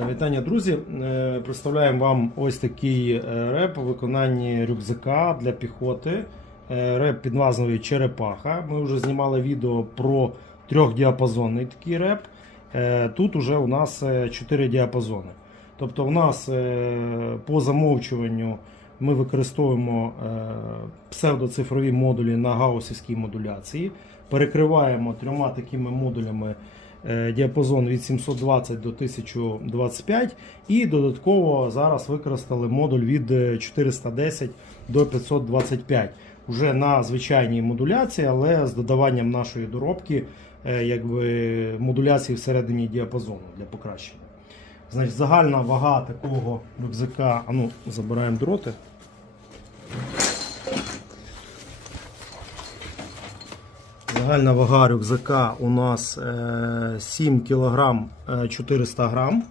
Та, Вітання, друзі. Е, Представляємо вам ось такий е, реп у виконанні рюкзака для піхоти. Е, Реп під назвою Черепаха. Ми вже знімали відео про трьохдіапазонний такий реп. Тут уже у нас чотири діапазони. Тобто, у нас по замовчуванню ми використовуємо е, псевдоцифрові модулі на гаусівській модуляції. Перекриваємо трьома такими модулями е, діапазон від 720 до 1025 і додатково зараз використали модуль від е, 410 до 525 вже на звичайній модуляції, але з додаванням нашої доробки е, якби, модуляції всередині діапазону для покращення. Значить, загальна вага такого рюкзака, а ну, забираємо дроти. Загальна вага рюкзака у нас е, 7 кг 400 грам.